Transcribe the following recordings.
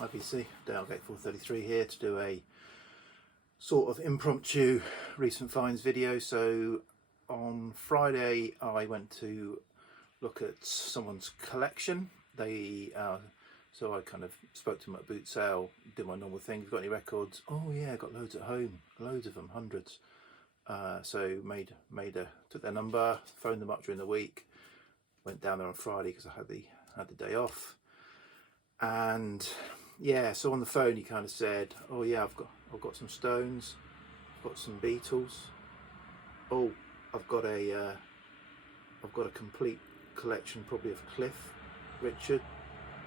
IBC, Dale 433 here to do a sort of impromptu recent finds video. So on Friday I went to look at someone's collection. So I kind of spoke to them at boot sale, did my normal thing. Have you got any records? Oh yeah, I got loads at home, loads of them, hundreds. So took their number, phoned them up during the week, went down there on Friday because I had the day off. And yeah, so on the phone he kind of said, oh yeah, I've got some Stones, I've got some Beatles, oh I've got a complete collection probably of Cliff Richard,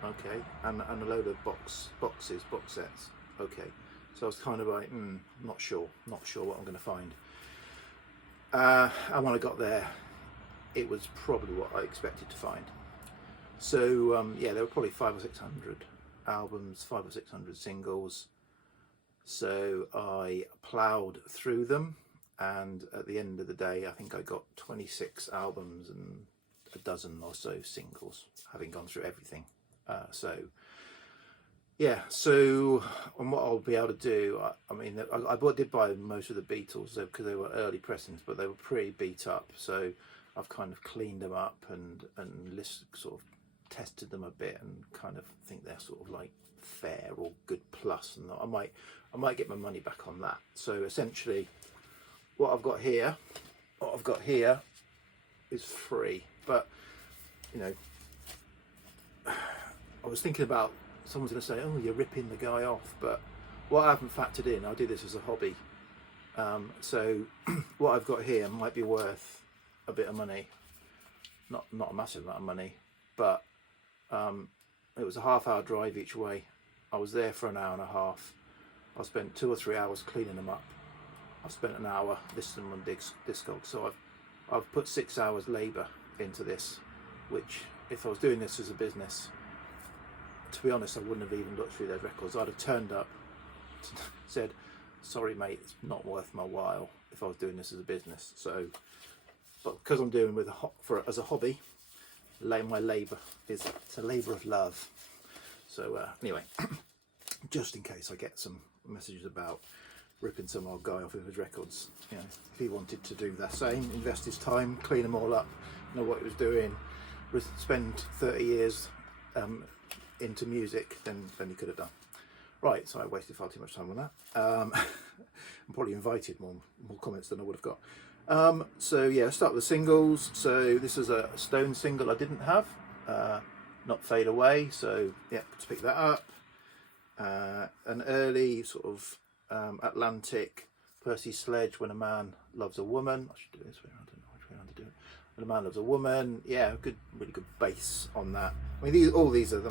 okay, and a load of box sets, okay. So I was kind of like, not sure what I'm going to find. And when I got there, it was probably what I expected to find. So yeah, there were probably 500 or 600 albums, 500 or 600 singles. So I ploughed through them, and at the end of the day I think I got 26 albums and a dozen or so singles, having gone through everything. So yeah, so on what I'll be able to do, I did buy most of the Beatles because they were early pressings, but they were pretty beat up, so I've kind of cleaned them up and sort of tested them a bit and kind of think they're sort of like fair or good plus, and I might get my money back on that. So essentially what I've got here is free, but you know, I was thinking about someone's going to say, oh, you're ripping the guy off, but what I haven't factored in, I do this as a hobby, so what I've got here might be worth a bit of money, not a massive amount of money, but it was a half-hour drive each way. I was there for an hour and a half. I spent 2 or 3 hours cleaning them up. I've spent an hour listening on Discogs. So I've put 6 hours labour into this, which if I was doing this as a business, to be honest, I wouldn't have even looked through their records. I'd have turned up, said, sorry mate, it's not worth my while if I was doing this as a business. So, but because I'm doing as a hobby, my labour it's a labour of love. So anyway, just in case I get some messages about ripping some old guy off of his records, you know, if he wanted to do the same, invest his time, clean them all up, know what he was doing, spend 30 years into music, then he could have done. Right, so I wasted far too much time on that. I probably invited more comments than I would have got. So yeah, let's start with the singles. So this is a Stone single I didn't have, Not Fade Away, so yeah, to pick that up. An early sort of Atlantic, Percy Sledge, When a Man Loves a Woman. I should do this way, I don't know which way around to do it. When a Man Loves a Woman, yeah, really good bass on that. I mean, all these are,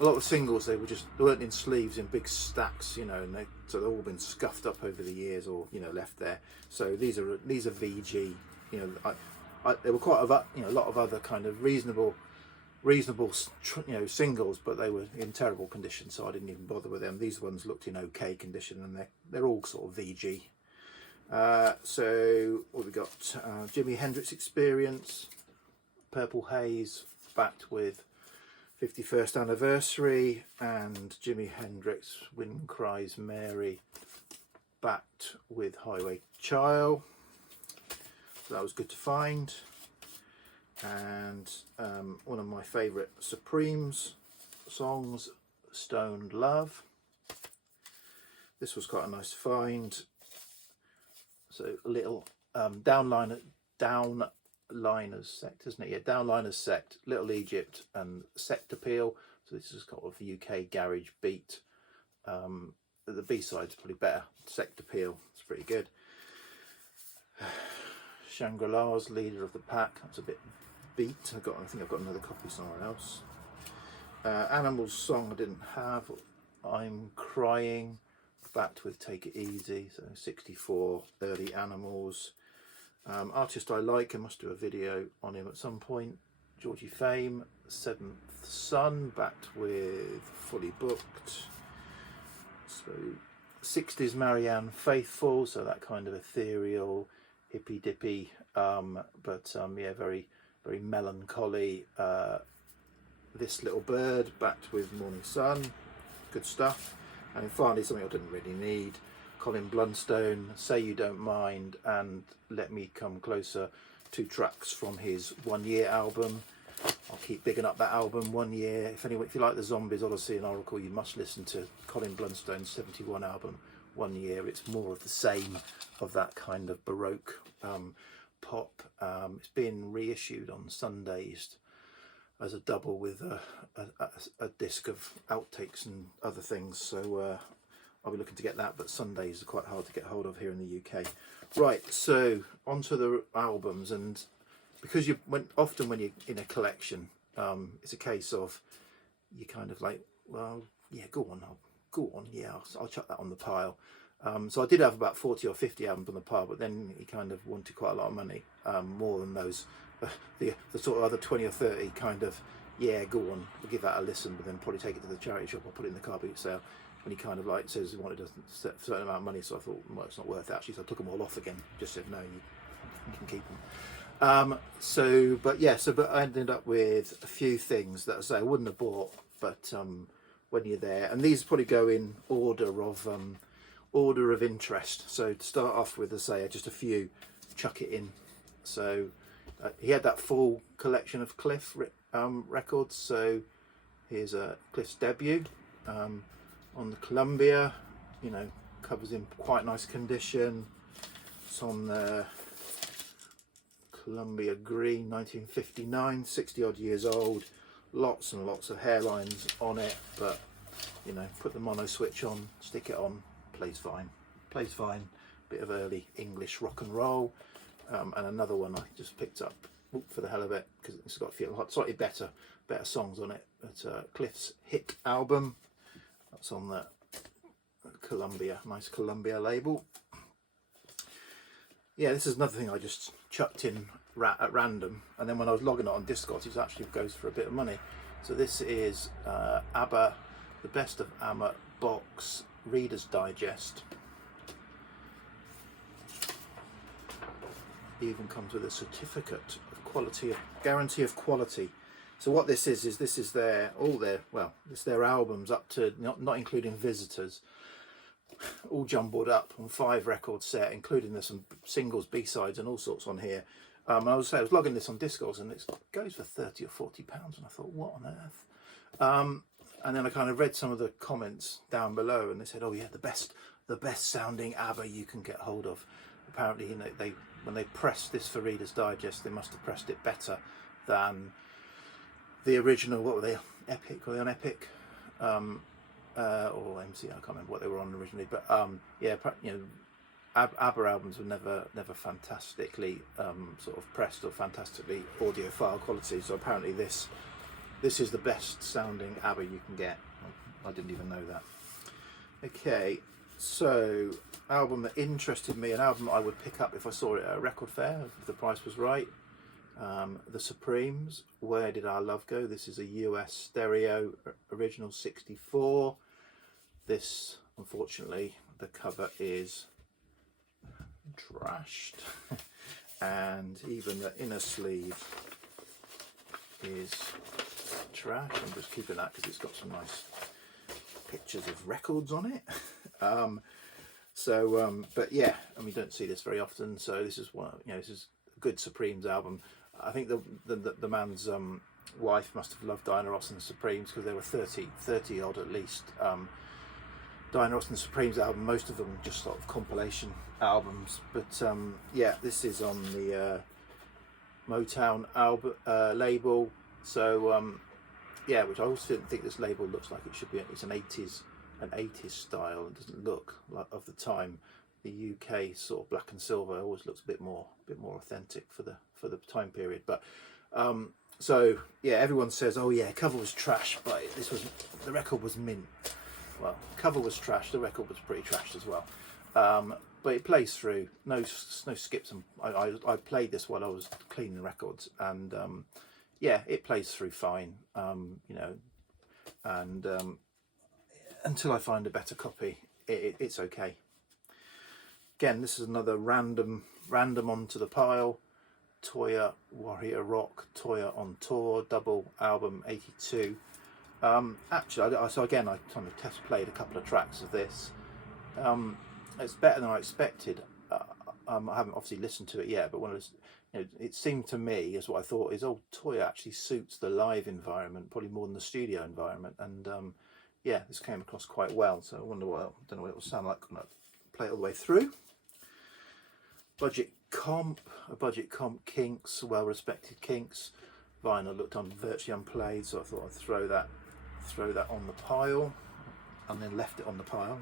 a lot of singles, they weren't in sleeves in big stacks, you know, and so they've all been scuffed up over the years, or you know, left there. So these are VG, you know. There were quite a lot of other kind of reasonable, you know, singles, but they were in terrible condition, so I didn't even bother with them. These ones looked in okay condition, and they're all sort of VG. So what we got? Jimi Hendrix Experience, Purple Haze, backed with 51st Anniversary, and Jimi Hendrix Wind Cries Mary, backed with Highway Child. So that was good to find. And one of my favourite Supremes songs, Stoned Love. This was quite a nice find. So a little Downliners Sect, isn't it? Yeah, Downliners Sect, Little Egypt and Sect Appeal. So this is kind of UK garage beat. The B-side's probably better. Sect Appeal, it's pretty good. Shangri-La's Leader of the Pack, that's a bit beat. I think I've got another copy somewhere else. Animals Song I didn't have. I'm Crying, backed with Take It Easy, so 64, early Animals. Artist I like, I must do a video on him at some point. Georgie Fame, Seventh Son, backed with Fully Booked. So 60s Marianne Faithfull, so that kind of ethereal, hippy dippy, but yeah, very melancholy. This Little Bird, backed with Morning Sun. good stuff. And then finally, something I didn't really need, Colin Blunstone, Say You Don't Mind and Let Me Come Closer, 2 tracks from his 1 Year album. I'll keep bigging up that album, 1 Year. If you like the Zombies, Odyssey and Oracle, you must listen to Colin Blunstone's 71 album, 1 Year. It's more of the same, of that kind of Baroque pop. It's been reissued on Sundays as a double with a disc of outtakes and other things, so I'll be looking to get that, but Sundays are quite hard to get hold of here in the UK. Right, so onto the albums, and because often when you're in a collection, it's a case of you kind of like, well, yeah, go on, yeah, I'll chuck that on the pile. So I did have about 40 or 50 albums on the pile, but then he kind of wanted quite a lot of money, more than those, the sort of other 20 or 30 kind of, yeah, go on, we'll give that a listen, but then probably take it to the charity shop or put it in the car boot sale. And he kind of like says he wanted a certain amount of money, so I thought, well, it's not worth it actually, so I took them all off again, just said, no, you can keep them. But I ended up with a few things that I say I wouldn't have bought, but when you're there, and these probably go in order of interest. So to start off with, as I say, just a few, chuck it in. So he had that full collection of Cliff records. So here's Cliff's debut on the Columbia. You know, covers in quite nice condition. It's on the Columbia Green, 1959, 60 odd years old. Lots and lots of hairlines on it, but you know, put the mono switch on, stick it on, plays fine. Bit of early English rock and roll. And another one I just picked up for the hell of it, because it's got a few slightly better songs on it. But Cliff's hit album, that's on the Columbia, nice Columbia label. Yeah, this is another thing I just chucked in at random, and then when I was logging it on Discogs, it actually goes for a bit of money. So this is ABBA, the Best of ABBA box, Reader's Digest. It even comes with a certificate of quality, guarantee of quality. So what this is this is it's their albums up to, not including Visitors, all jumbled up on 5 record set, including there's some singles, B-sides and all sorts on here. I was logging this on Discogs, and it goes for 30 or 40 pounds, and I thought, what on earth? And then I kind of read some of the comments down below, and they said, oh yeah, the best sounding ABBA you can get hold of. Apparently, you know, when they pressed this for Reader's Digest, they must have pressed it better than the original. What were they? Epic? Were they on Epic? Or MC? I can't remember what they were on originally. But yeah, you know, ABBA albums were never fantastically sort of pressed or fantastically audiophile quality. So apparently this is the best sounding ABBA you can get. I didn't even know that. Okay, so album that interested me, an album I would pick up if I saw it at a record fair, if the price was right. The Supremes, Where Did Our Love Go? This is a US stereo, original 64. This, unfortunately, the cover is trashed, and even the inner sleeve is trash. I'm just keeping that because it's got some nice pictures of records on it. But yeah, and we don't see this very often. So this is one, you know, this is a good Supremes album. I think the man's wife must have loved Diana Ross and the Supremes, because there were 30 odd at least Diana Ross and the Supremes album, most of them just sort of compilation albums. But yeah, this is on the Motown album label. So yeah, which I also didn't think this label looks like it should be. It's an 80s style. It doesn't look like of the time. The UK sort of black and silver always looks a bit more authentic for the time period. But so yeah, everyone says, oh yeah, cover was trash, but the record was mint. Well, cover was trash, the record was pretty trashed as well. But it plays through, no skips. And I played this while I was cleaning records, and yeah, it plays through fine. You know, and until I find a better copy, it's okay. Again, this is another random onto the pile. Toyah Warrior Rock, Toyah on Tour, double album 82. Actually, so again, I kind of test played a couple of tracks of this. It's better than I expected. I haven't obviously listened to it yet, but when it seemed to me, as what I thought is, oh, Toyah actually suits the live environment probably more than the studio environment, and yeah, this came across quite well. So I wonder don't know what it will sound like when I play it all the way through. A budget comp Kinks, well-respected Kinks. Vinyl looked virtually unplayed, so I thought I'd throw that on the pile, and then left it on the pile.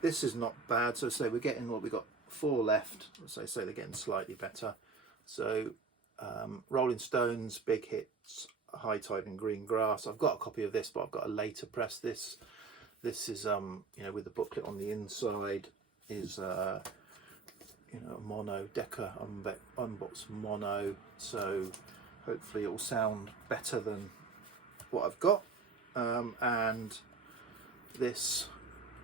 This is not bad. So say we're getting what we got 4 left. So say they're getting slightly better. So Rolling Stones, Big Hits, High Tide and Green Grass. I've got a copy of this, but I've got to later press this. This is you know, with the booklet on the inside is you know, mono Decca unbox mono. So hopefully it will sound better than what I've got. And this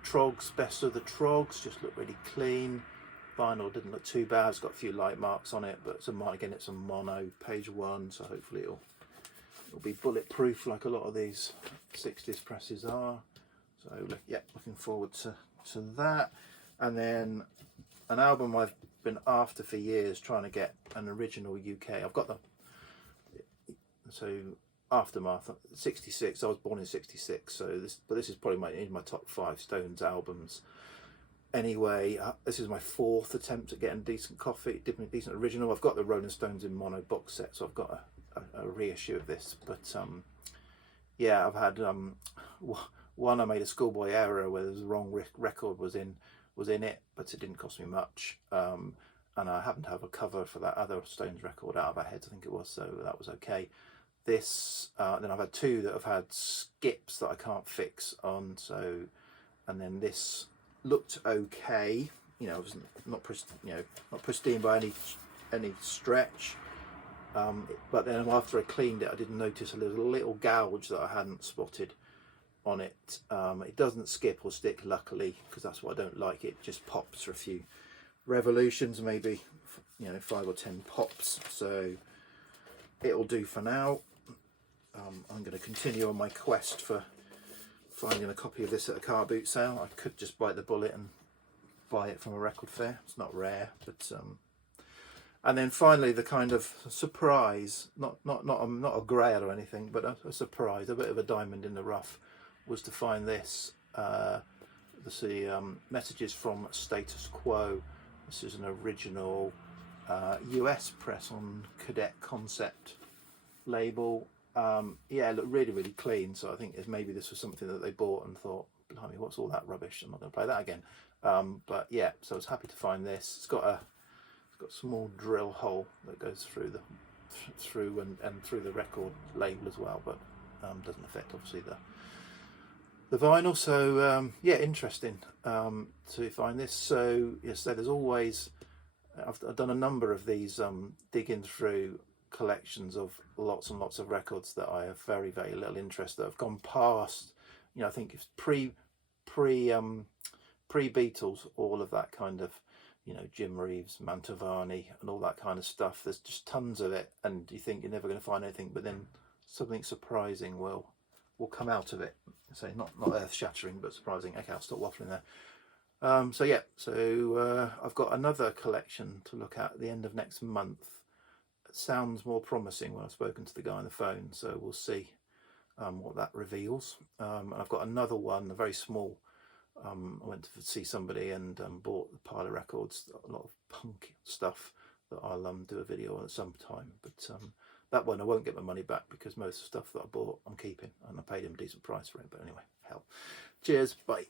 Trogs, Best of the Trogs, just look really clean. Vinyl didn't look too bad. It's got a few light marks on it, but it's again, it's a mono, page 1, so hopefully it'll be bulletproof like a lot of these 60s presses are. So yeah, looking forward to that. And then an album I've been after for years, trying to get an original UK. I've got Aftermath, 66. I was born in 66, so this is probably in my top 5 Stones albums. Anyway, this is my 4th attempt at getting decent original. I've got the Rolling Stones in mono box set, so I've got a reissue of this. But yeah, I've had one. I made a schoolboy error where the wrong record was in it, but it didn't cost me much. And I happened to have a cover for that other Stones record, Out of Our Heads, I think it was, so that was okay. This then I've had 2 that have had skips that I can't fix on. So, and then this looked okay. You know, it was not pristine by any stretch. But then after I cleaned it, I did notice a little gouge that I hadn't spotted on it. It doesn't skip or stick, luckily, because that's what I don't like. It just pops for a few revolutions, maybe 5 or 10 pops. So it'll do for now. I'm going to continue on my quest for finding a copy of this at a car boot sale. I could just bite the bullet and buy it from a record fair. It's not rare, but and then finally the kind of surprise, not a grail or anything, but a surprise, a bit of a diamond in the rough, was to find this. Messages from Status Quo. This is an original US press on Cadet Concept label. Yeah, it looked really clean, so I think maybe this was something that they bought and thought, blimey, what's all that rubbish, I'm not going to play that again. But yeah, so I was happy to find this. It's got a small drill hole that goes through the record label as well, but doesn't affect obviously the vinyl. So yeah, interesting to find this. So yes, so there's always, I've done a number of these digging through collections of lots and lots of records that I have very little interest, that have gone past, I think it's pre Beatles, all of that kind of, Jim Reeves, Mantovani and all that kind of stuff. There's just tons of it, and you think you're never going to find anything, but then something surprising will come out of it. So not earth-shattering, but surprising. Okay, I'll stop waffling there. So yeah, I've got another collection to look at the end of next month. It sounds more promising when I've spoken to the guy on the phone, so we'll see what that reveals. And I've got another one, a very small. I went to see somebody and bought the pile of records, a lot of punk stuff that I'll do a video on at some time. But that one I won't get my money back, because most of the stuff that I bought I'm keeping, and I paid him a decent price for it. But anyway, hell. Cheers, bye.